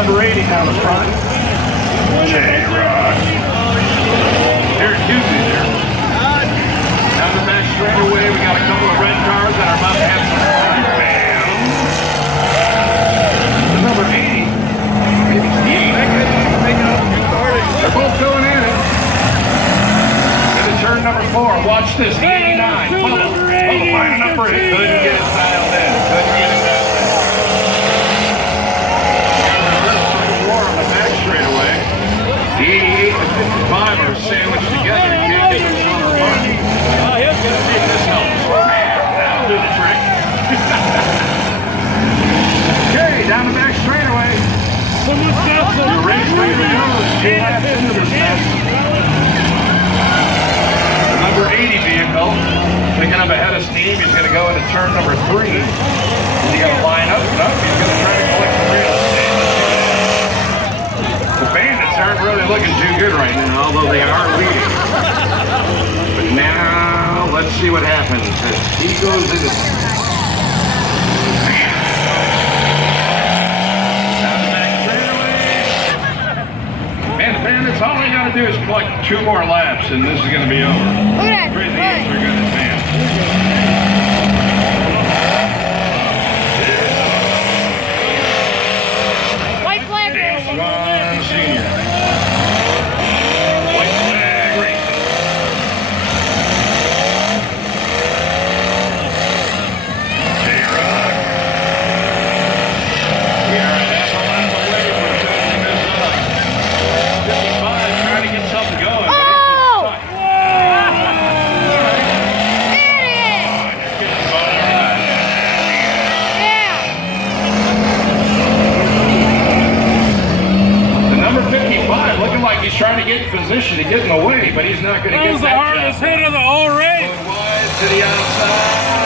number 80 down the front. J-Rock. Here's Tuesday there. Down the back straightaway, we got a couple of red cars that are about to have some fun. Bam. The number 80. Maybe Steve. They're both going in it. Into turn number 4. Watch this. The 89. Bubba lining up for it. Couldn't get it dialed in. Couldn't get it dialed in. War on the back straightaway. The 88 and 55 are sandwiched together. You can't get them from the front. See if this helps. That'll do the trick. Okay, down the back straightaway. The race ready to go. 2 laps into this mess. The number 80 vehicle, picking up ahead of steam. He's going to go into turn number 3. Is he going to line up? No, he's going to try to collect the real estate. The Bandits aren't really looking too good right now, although they are leading. But now, let's see what happens as he goes into... Man, the Bandits, all they got to do is collect 2 more laps, and this is going to be over. Look at that. Crazy Eights are going to advance. White flag racing. One senior. White flag racing. J-Rock. We are a half a lap away from finishing this up. 55 trying to get something going. Oh! But he's trying to get in position to get in the way, but he's not going to get that. That was the hardest hit of the whole race. Going wide to the outside.